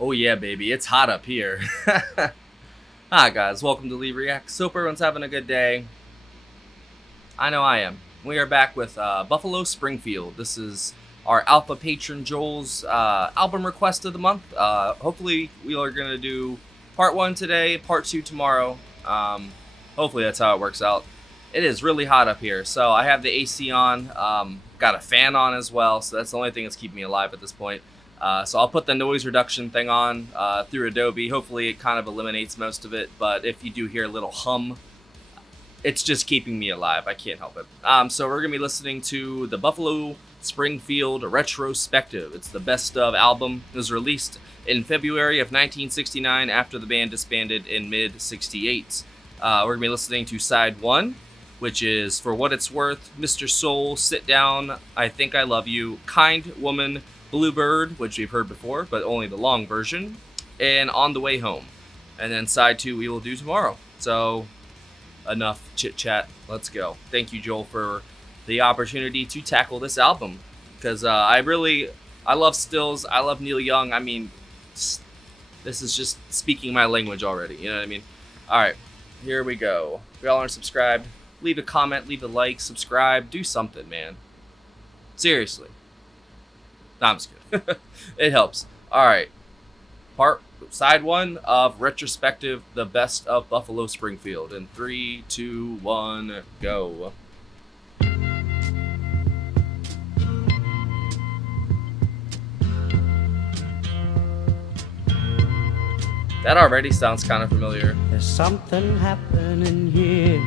Oh yeah, baby, it's hot up here. Hi guys, welcome to Lee Reacts. Hope everyone's having a good day. I know I am. We are back with Buffalo Springfield. This is our Alpha Patron Joel's album request of the month. Hopefully we are going to do part 1 today, part 2 tomorrow. Hopefully that's how it works out. It is really hot up here, so I have the AC on, got a fan on as well, so that's the only thing that's keeping me alive at this point. So I'll put the noise reduction thing on through Adobe. Hopefully it kind of eliminates most of it, but if you do hear a little hum, it's just keeping me alive. I can't help it. So we're going to be listening to the Buffalo Springfield Retrospective. It's the best of album. It was released in February of 1969 after the band disbanded in mid-68. We're going to be listening to side 1, which is For What It's Worth, Mr. Soul, Sit Down, I Think I Love You, Kind Woman, Bluebird, which we've heard before, but only the long version, and On the Way Home. And then side 2 we will do tomorrow. So enough chit chat. Let's go. Thank you, Joel, for the opportunity to tackle this album, because I love Stills. I love Neil Young. I mean, this is just speaking my language already. You know what I mean? All right, here we go. If y'all aren't subscribed, leave a comment, leave a like, subscribe, do something, man. Seriously. No, I'm just kidding. It helps. All right. Side 1 of Retrospective, the best of Buffalo Springfield. In 3, 2, 1, go. That already sounds kind of familiar. There's something happening here.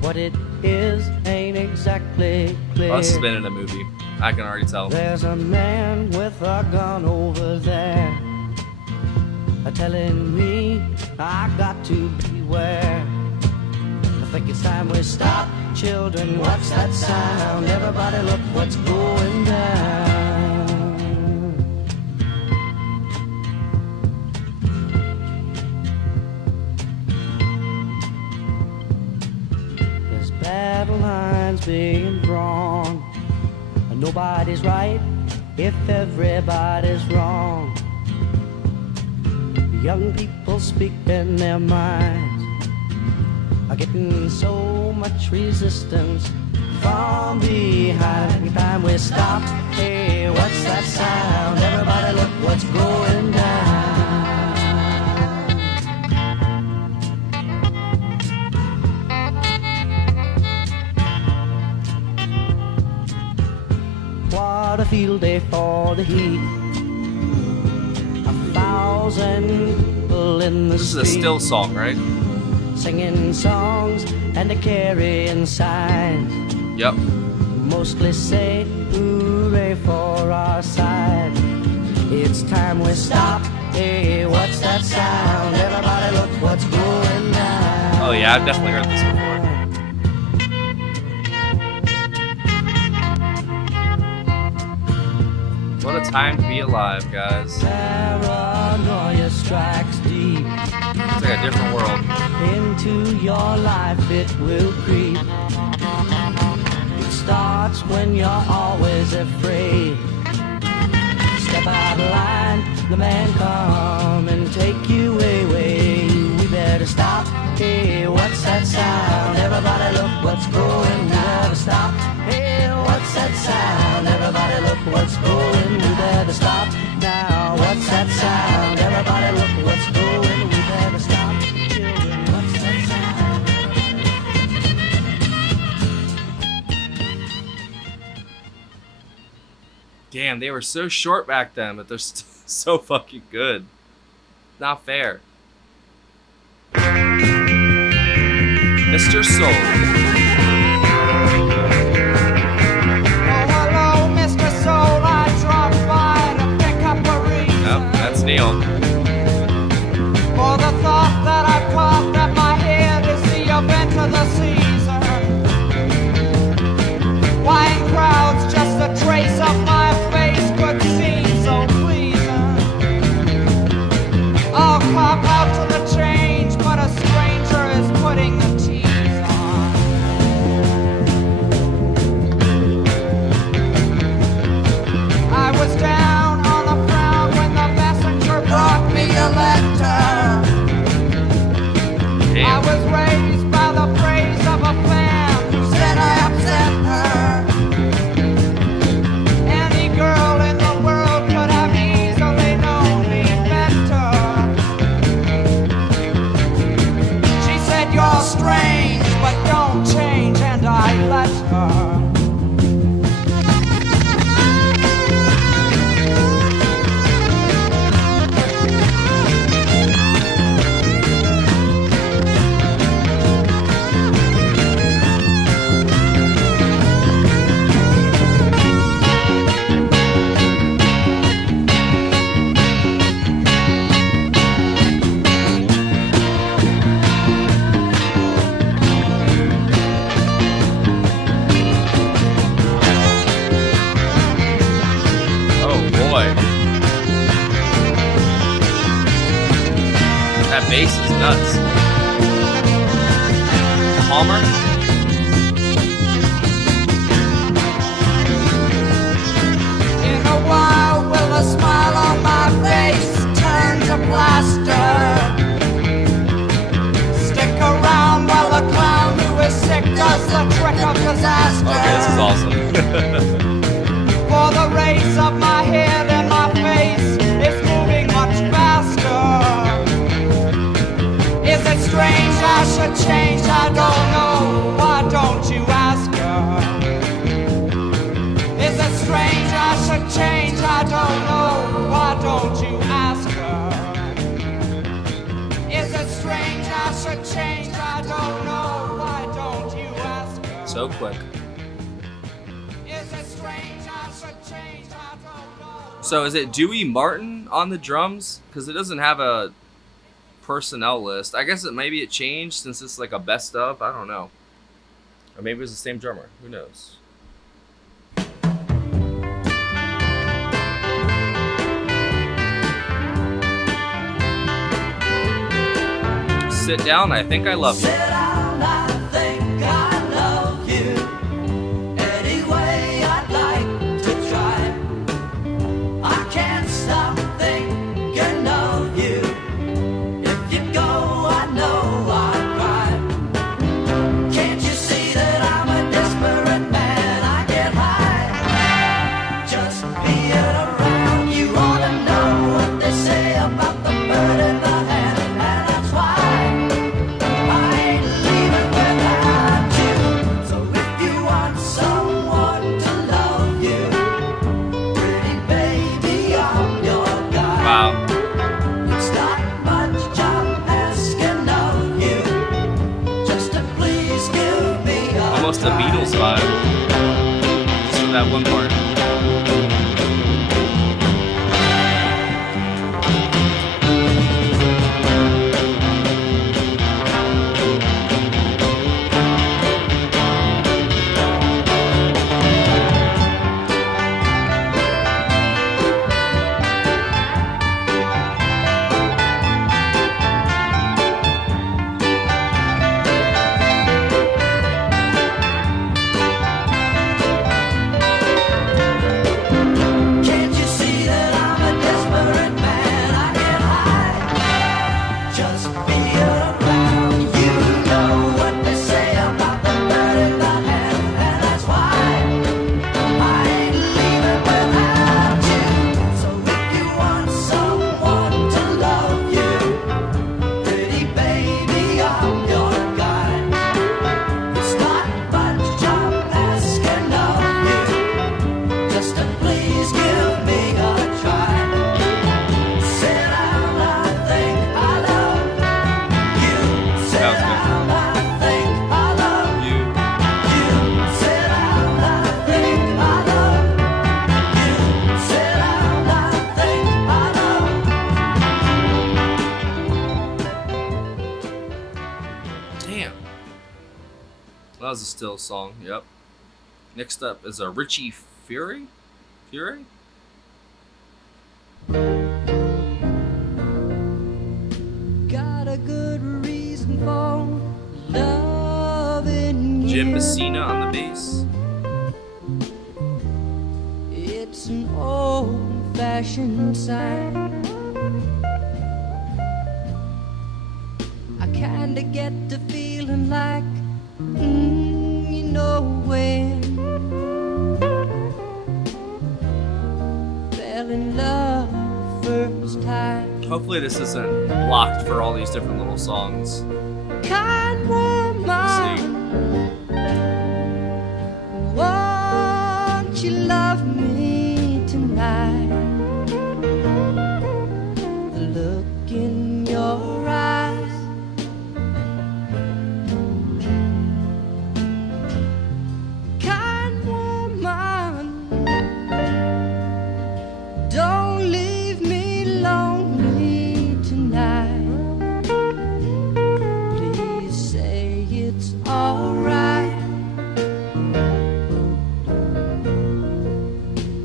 What it is ain't exactly clear. Oh, this has been in a movie. I can already tell. There's a man with a gun over there, telling me I got to beware. I think it's time we stop. Children, what's that sound? Everybody look what's going down. There's battle lines being drawn. Nobody's right if everybody's wrong. Young people speaking their minds are getting so much resistance from behind. Time we stop. Hey, what's that sound? Everybody look what's going down. What a field day for the heat. 1,000 people in the street. This is a Still song, right? Singing songs and a carrying signs. Yep. Mostly say hooray for our side. It's time we stop. Hey, what's that sound? Everybody look what's going down. Oh yeah, I've definitely heard this before. What a time to be alive, guys. Paranoia strikes deep. It's like a different world. Into your life it will creep. It starts when you're always afraid. Step out of line, the man come and take you away. We better stop. Hey, what's that sound? Everybody look what's going. We better stop. Hey, what's that sound? Everybody look what's going. We better stop now. What's that sound? Everybody look what's going. We better stop. Children, what's that sound? Damn, they were so short back then, but they're so fucking good. Not fair. Mr. Soul. Neil. For the thought that I've caught at my head is the event of the season. Wine crowds, just a trace of my face could seem so pleasing. I'll cop out to the change, but a stranger is putting the tease on. nuts. Palmer? In a while, will the smile on my face turn to plaster? Stick around while the clown who is sick does the trick of disaster. Okay, this is awesome. For the race of my head and my face is moving much faster. Is it strange I should change? I don't know. Why don't you ask her? Is it strange I should change? I don't know. Why don't you ask her? Is it strange I should change? I don't know. Why don't you ask her? So quick. Is it strange I should change? I don't know. So is it Dewey Martin on the drums? Because it doesn't have a personnel list. I guess maybe it changed since it's like a best of. I don't know. Or maybe it was the same drummer. Who knows? Sit down. I think I love you. Sit down, I think I love you. Anyway, I'd like to try. I can't stop thinking of you. If you go, I know I'd cry. Can't you see that I'm a desperate man? I get high just being around you. Ought to know what they say about the bird in the hand, and that's why I ain't leaving without you. So if you want someone to love you, pretty baby, I'm your guy. Wow. It's not much I'm asking of you, just to please give me a Almost a try. Beatles vibe. Just for that one part. Can't you see that I'm a desperate man? I get high just being around you. Know what they say about the bird in the hand, and that's why I ain't leaving without you. So if you want someone to love you, pretty baby, I'm your guy. It's not much I'm asking of you, just to please give me a try. Sit down, I think I love you. Sit That was good. down, I think I love You. you. Sit down, I think I love you. Sit down, I think I love. Damn. That was a still song. Yep. Next up is a Richie Fury. Fury? Got a good reason for loving you. Jim Messina on the bass. It's an old-fashioned sign. I kinda get the feeling like, you know when. Fell in love first time. Hopefully this isn't blocked for all these different little songs. Kind woman, won't you love me tonight? The look in your eyes, kind woman, don't leave me lonely tonight. Please say it's alright.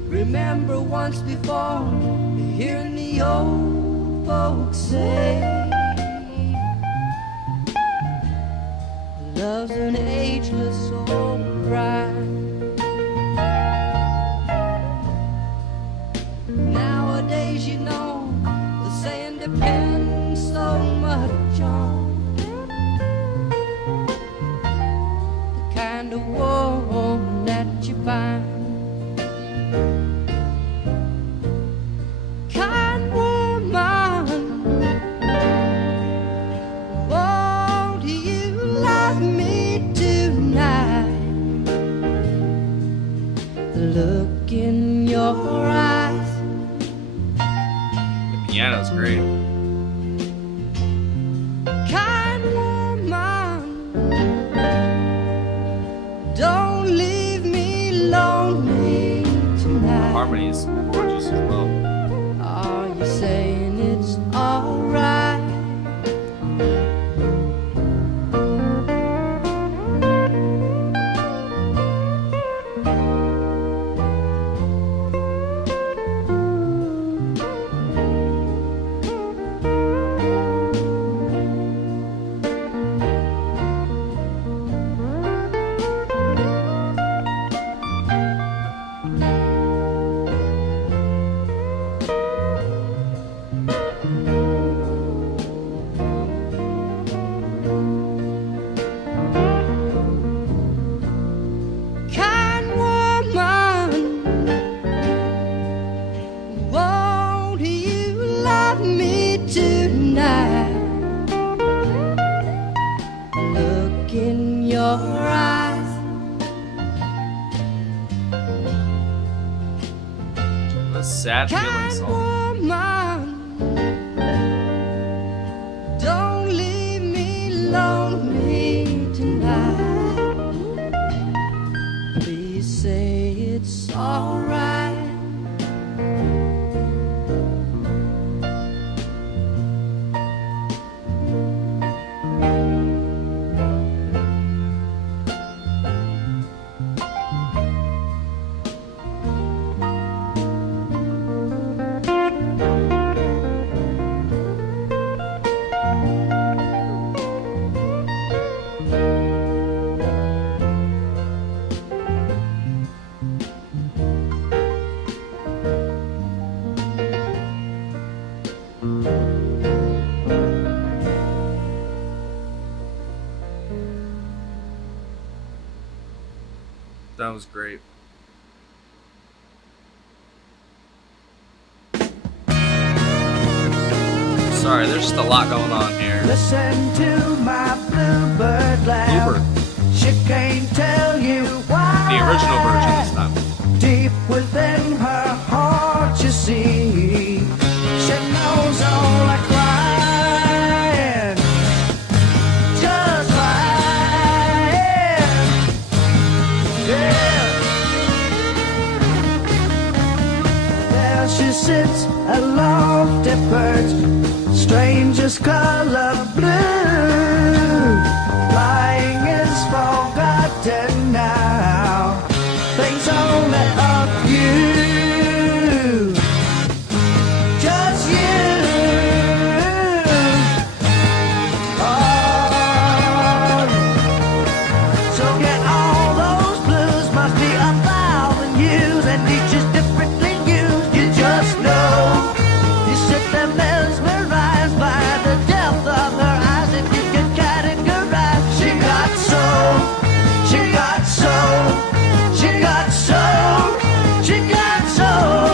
Remember once before, hearing the old folks say, love's an ageless old bride. Nowadays, you know, the saying depends so much on the kind of woman that you find. Kind woman, won't you love me tonight? The look in your eyes. Piano's great. Kind woman, don't leave me lonely tonight. Harmony's gorgeous as well. Are you saying it's alright? Kind woman, won't you love me tonight? Look in your eyes. A sad feeling Kind song. woman, don't leave me lonely tonight. Please say it's alright. That was great. Sorry, there's just a lot going on here. Listen to my bluebird laugh. Bluebird. She can't tell you why. The original version this time. Deep within her heart, you see, she knows all the crying, just crying. Yeah. There she sits, a lofty perch, strangest color blue. Lying is forgotten now. Things only of you. Just you. Oh. So get all those blues, must be 1,000 years, and each is differently used. You just know. You sit there mesmerized by the depth of her eyes. If you could categorize, she got soul, she got soul, she got soul, she got soul.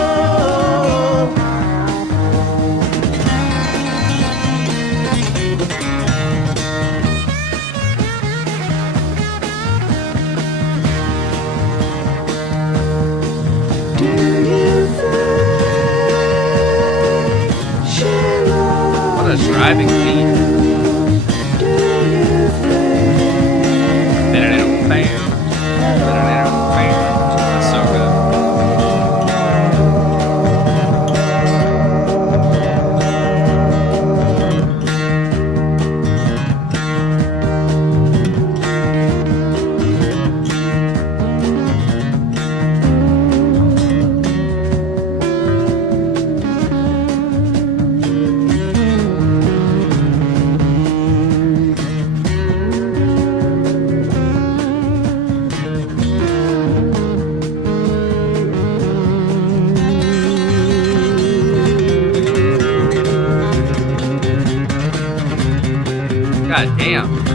Do you think she loves What a driving beat. Do you think That's so good. God damn.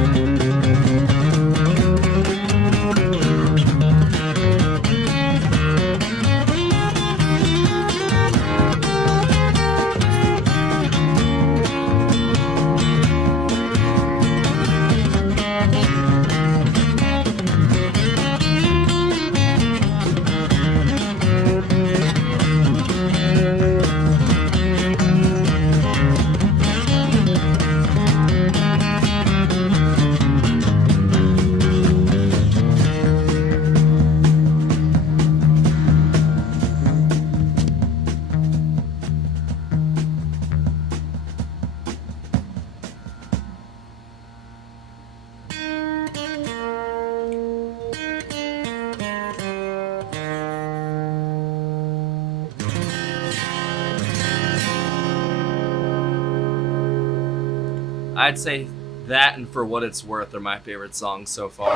I'd say that and For What It's Worth are my favorite songs so far.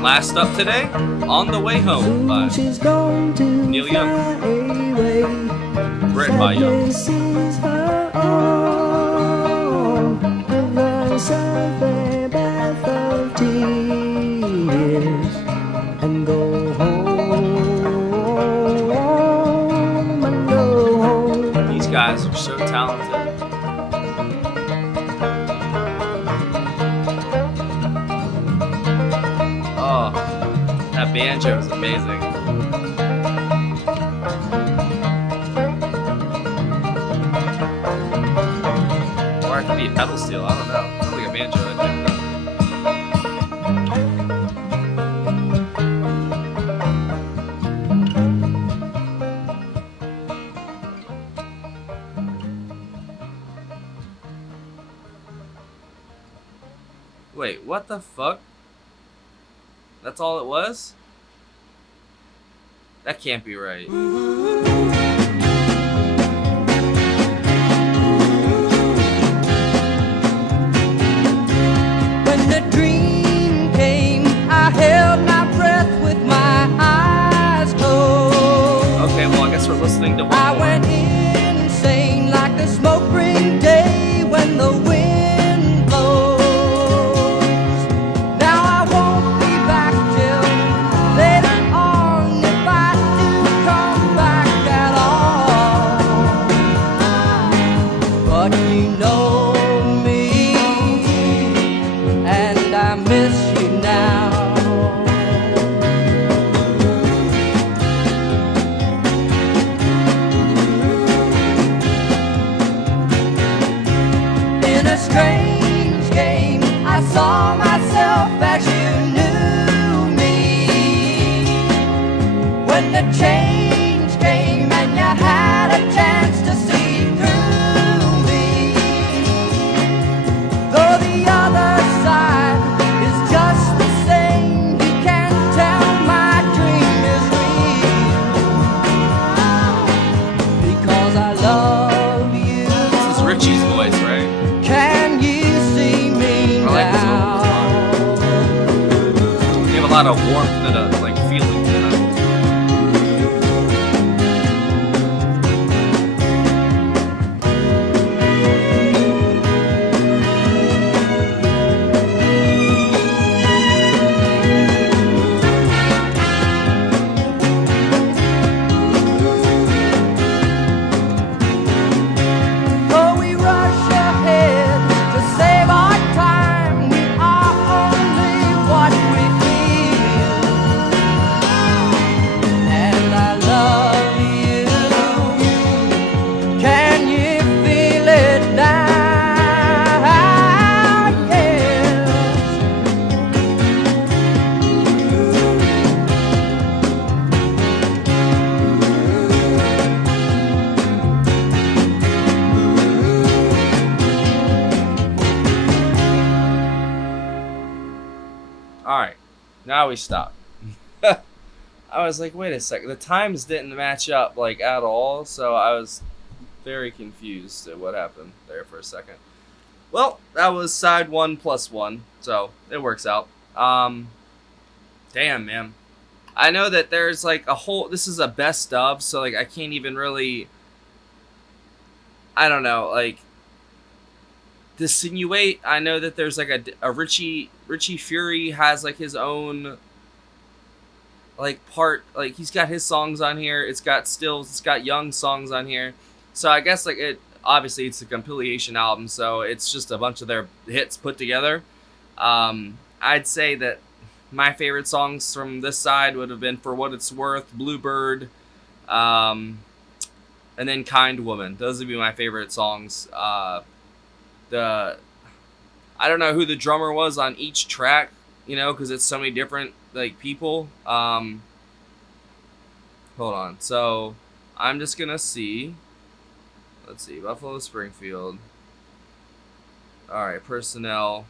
Last up today, On the Way Home by Neil Young. Written by Young. And go home and go home. These guys are so talented. Oh, that banjo is amazing. Or it could be a pedal steel, I don't know. Sounds like a banjo, I think. Wait, what the fuck? That's all it was? That can't be right. When the dream came, I held my breath with my eyes closed. Okay, well, I guess we're listening to one I more. went insane like a smoke ring day when the wind blows. Now I won't be back till later on if I do come back at all. But you know me, and I miss you now. In a strange game, I saw myself as you knew me. When the change came and you had a chance to see through me. Though the other side is just the same, you can't tell my dream is real. Because I love you. This is Richie's voice, right? Can you see me I like this now? You have a lot of warmth and like feeling to them. Though we rush ahead to save our time, we are only what we feel. And I love you. Can you feel it now? Yes. Alright, now we stop. I was like, wait a second. The times didn't match up like at all, so I was very confused at what happened there for a second. Well, that was side 1 plus 1, so it works out. Damn, man. I know that there's like a whole, this is a best of, so like I can't even really, I don't know, like Disinnuate. I know that there's like a Richie Fury has like his own like part, like he's got his songs on here. It's got Stills, it's got Young songs on here. So I guess like it obviously it's a compilation album, so it's just a bunch of their hits put together. I'd say that my favorite songs from this side would have been For What It's Worth, Bluebird, and then Kind Woman. Those would be my favorite songs. The I don't know who the drummer was on each track, you know, because it's so many different like people. Hold on. So I'm just gonna see. Let's see, Buffalo Springfield. All right, personnel.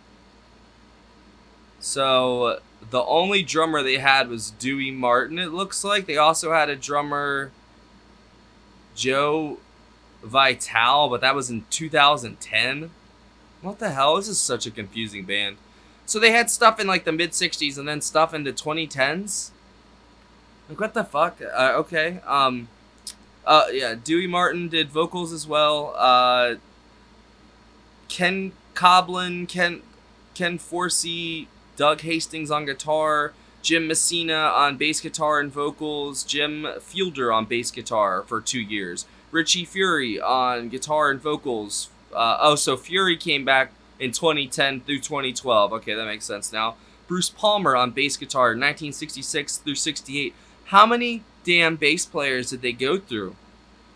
So the only drummer they had was Dewey Martin. It looks like they also had a drummer, Joe Vital, but that was in 2010. What the hell? This is such a confusing band. So they had stuff in like the mid 60s and then stuff in the 2010s. Like what the fuck? Okay. Yeah, Dewey Martin did vocals as well. Ken Coblin, Ken Forsey, Doug Hastings on guitar, Jim Messina on bass guitar and vocals, Jim Fielder on bass guitar for 2 years, Richie Fury on guitar and vocals. So Fury came back in 2010 through 2012. Okay, that makes sense now. Bruce Palmer on bass guitar, 1966 through 68. How many damn bass players did they go through?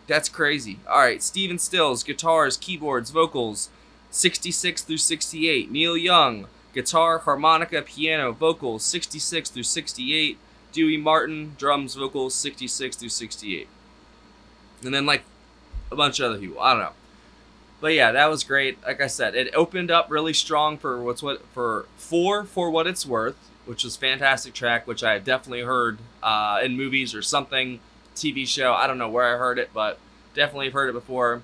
That's crazy. All right, Steven Stills, guitars, keyboards, vocals, 66 through 68. Neil Young, guitar, harmonica, piano, vocals, 66 through 68. Dewey Martin, drums, vocals, 66 through 68. And then like a bunch of other people. I don't know. But yeah, that was great. Like I said, it opened up really strong for For What It's Worth, which was a fantastic track, which I have definitely heard in movies or something, TV show. I don't know where I heard it, but definitely heard it before.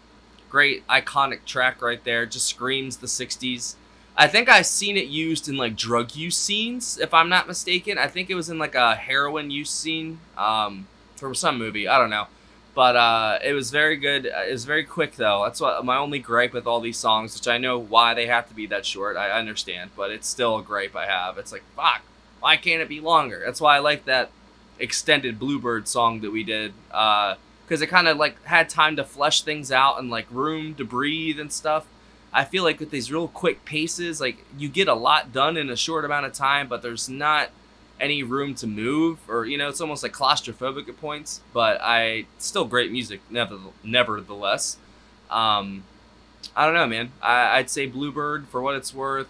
Great, iconic track right there. Just screams the 60s. I think I've seen it used in like drug use scenes, if I'm not mistaken. I think it was in like a heroin use scene from some movie. I don't know. But it was very good. It was very quick, though. That's what my only gripe with all these songs, which I know why they have to be that short. I understand, but it's still a gripe I have. It's like, fuck, why can't it be longer? That's why I like that extended Bluebird song that we did, because it kind of like had time to flesh things out and like room to breathe and stuff. I feel like with these real quick paces, like you get a lot done in a short amount of time, but there's not any room to move, or you know, it's almost like claustrophobic at points. But still great music nevertheless. I don't know, man. I'd say Bluebird For What It's Worth.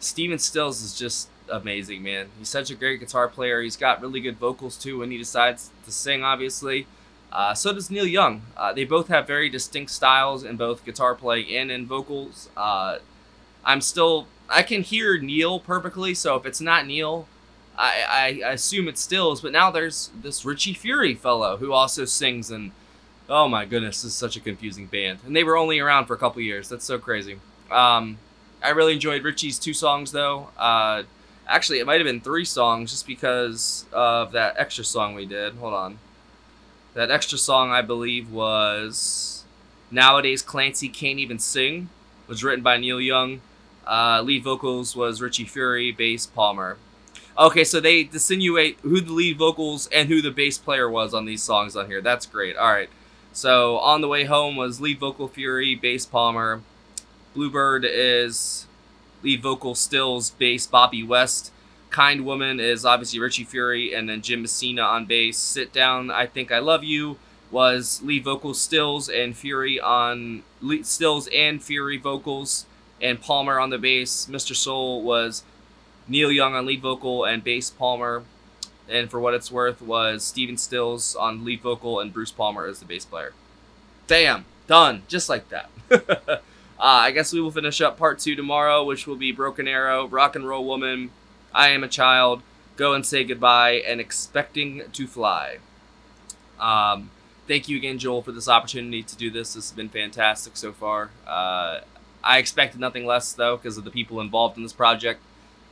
Steven Stills is just amazing, man. He's such a great guitar player. He's got really good vocals too when he decides to sing, obviously. So does Neil Young. They both have very distinct styles in both guitar playing and in vocals. I can hear Neil perfectly, so if it's not Neil, I assume it's Stills. But now there's this Richie Fury fellow who also sings, and oh my goodness, this is such a confusing band. And they were only around for a couple years. That's so crazy. I really enjoyed Richie's 2 songs, though. Actually, it might have been 3 songs, just because of that extra song we did. Hold on. That extra song, I believe, was Nowadays Clancy Can't Even Sing. It was written by Neil Young. Lead vocals was Richie Fury, bass Palmer. Okay, so they insinuate who the lead vocals and who the bass player was on these songs on here. That's great. All right. So On the Way Home was lead vocal Fury, bass Palmer. Bluebird is lead vocal Stills, bass Bobby West. Kind Woman is obviously Richie Fury, and then Jim Messina on bass. Sit Down, I Think I Love You was lead vocal Stills and Fury vocals, and Palmer on the bass. Mr. Soul was Neil Young on lead vocal and bass Palmer. And For What It's Worth was Steven Stills on lead vocal and Bruce Palmer as the bass player. Damn, done, just like that. I guess we will finish up part 2 tomorrow, which will be Broken Arrow, Rock and Roll Woman, I Am a Child, Go and Say Goodbye, and Expecting to Fly. Thank you again, Joel, for this opportunity to do this. This has been fantastic so far. I expected nothing less, though, because of the people involved in this project.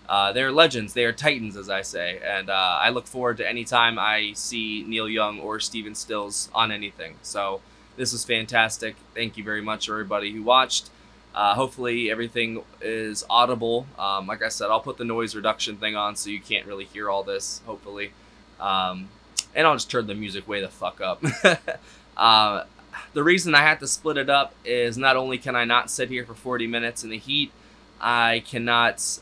They're legends. They are titans, as I say. And I look forward to any time I see Neil Young or Steven Stills on anything. So this was fantastic. Thank you very much, everybody who watched. Hopefully everything is audible. Like I said, I'll put the noise reduction thing on so you can't really hear all this, hopefully. And I'll just turn the music way the fuck up. The reason I had to split it up is not only can I not sit here for 40 minutes in the heat, I cannot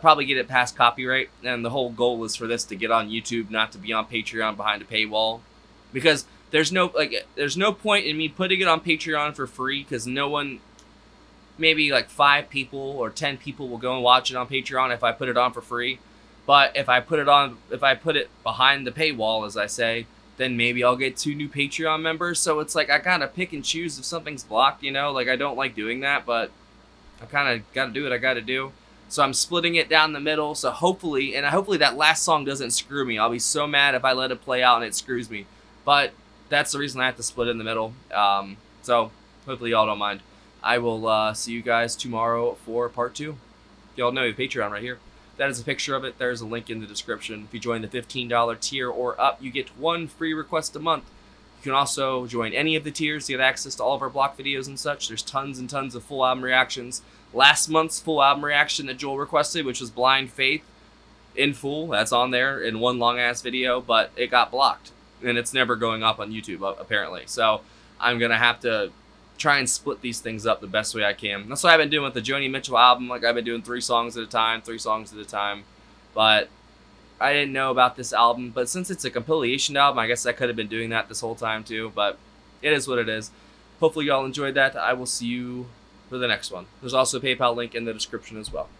probably get it past copyright. And the whole goal is for this to get on YouTube, not to be on Patreon behind a paywall. Because there's no point in me putting it on Patreon for free, because no one, maybe like 5 people or 10 people will go and watch it on Patreon if I put it on for free. But if I put it behind the paywall, as I say, then maybe I'll get 2 new Patreon members. So it's like I gotta pick and choose if something's blocked, you know? Like, I don't like doing that, but I kind of gotta do what I gotta do. So I'm splitting it down the middle. So hopefully that last song doesn't screw me. I'll be so mad if I let it play out and it screws me. But that's the reason I have to split it in the middle. So hopefully y'all don't mind. I will see you guys tomorrow for part 2. Y'all know the Patreon right here. That is a picture of it. There's a link in the description. If you join the $15 tier or up, you get 1 free request a month. You can also join any of the tiers to get access to all of our block videos and such. There's tons and tons of full album reactions. Last month's full album reaction that Joel requested, which was Blind Faith, in full. That's on there in one long-ass video, but it got blocked. And it's never going up on YouTube, apparently. So I'm going to have to try and split these things up the best way I can. That's what I've been doing with the Joni Mitchell album. Like, I've been doing 3 songs at a time. But I didn't know about this album. But since it's a compilation album, I guess I could have been doing that this whole time too. But it is what it is. Hopefully y'all enjoyed that. I will see you for the next one. There's also a PayPal link in the description as well.